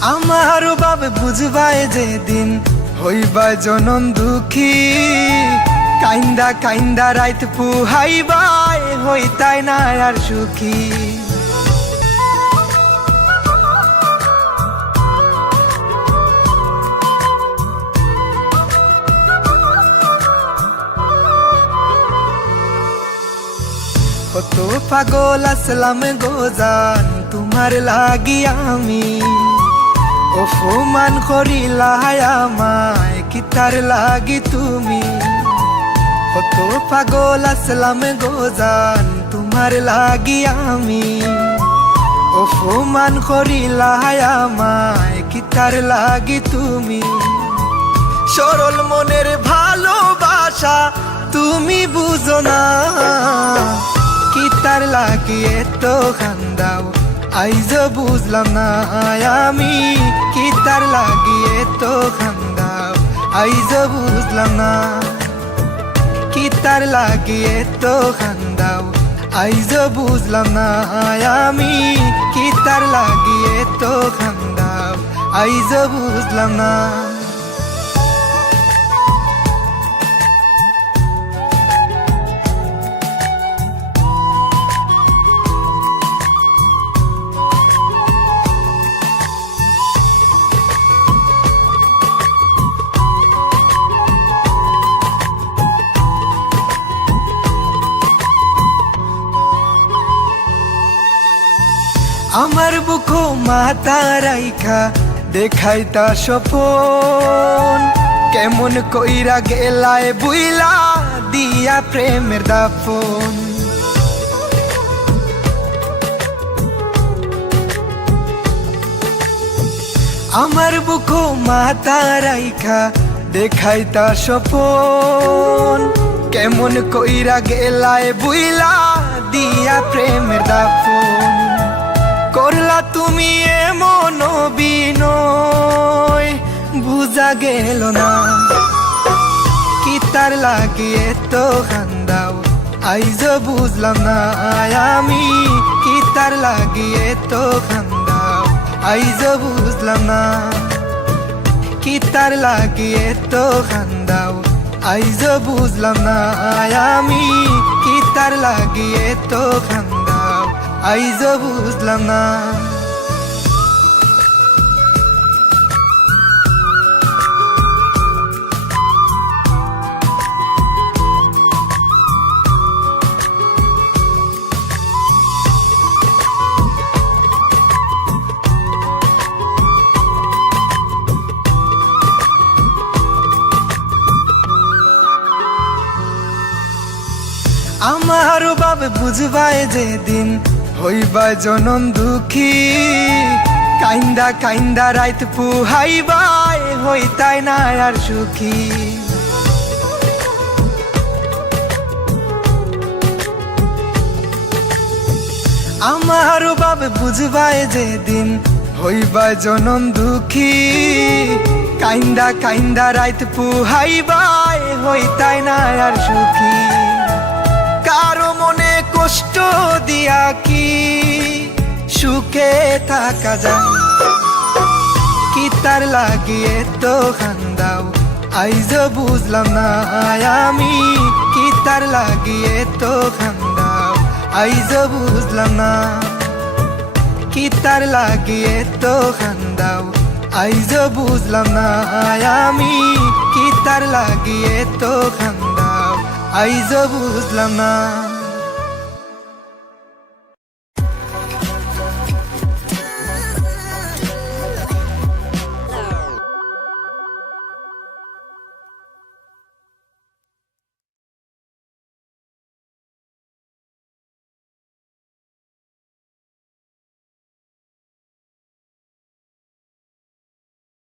আমার বাবে বুঝবাই যে দিন হইবা জনম দুঃখী। কাইন্দা কাইন্দা রাইত পুহাইবাই হইতাই না আর সুখী। কত পাগল আসলাম গোজান তোমার লাগি আমি। অপমান করিলা আমায়, কি তার লাগি তুমি? কত পাগল আসলাম গোজান তোমার লাগি আমি। অপমান করিলা আমায়, কি তার লাগি তুমি? সরল মনের ভালোবাসা তুমি বুঝো না, কি তার লাগিয়ে তো খান্দাও আইজ বুঝলাম না আমি কি তার লাগিয়ে তো খান্দাও। আইজ বুঝলাম না কি তার লাগিয়ে তো খান্দাও। আইজ বুঝলাম না আমি কি তার লাগিয়ে তো খান্দাও। আইজ বুঝলাম না। আমার বুকো মাতা রাইখা দেখাই তা সপন কেমন কইরা গেলায় বুইলা দিয়া প্রেমের দাফন। আমার বুকো মাতা রাইখা দেখাই তা সপন কেমন কইরা গেলায় বুইলা দিয়া প্রেমের দাফন। করলা তুমি এমন বিনয় বুঝা গেল না। কি তার লাগিয়ে তো খান্দাও, আইজ বুঝলাম না। আমি কি তার লাগিয়ে তো খান্দাও, আইজ বুঝলাম না। কি তার লাগিয়ে তো খান্দাও, আইজ বুঝলাম না। আমি কি তার লাগিয়ে তো খান্দাও। আইজ বুঝলাম না। আমার বাবে বুঝবাই যে হইবা জনম দুঃখী। কাইন্দা কাইন্দা রাইত পুহাইবাই হইতাই না আর সুখী। আমার বাবে বুঝবাই যে দিন হইবা জনম দুঃখী। কাইন্দা কাইন্দা রাইত পুহাইবাই হইতাই না আর সুখী। কারও কষ্ট দিয়া কি সুখে থাকা যায়? কি তার লাগিয়ে তো খান্দাও আইজ বুঝলাম না, আমি কি তার লাগিয়ে তো খান্দাও আইজ বুঝলাম না, কি তার লাগিয়ে তো খান্দাও আইজ বুঝলাম না, আমি কি তার লাগিয়ে তো খান্দাও আইজ বুঝলাম না।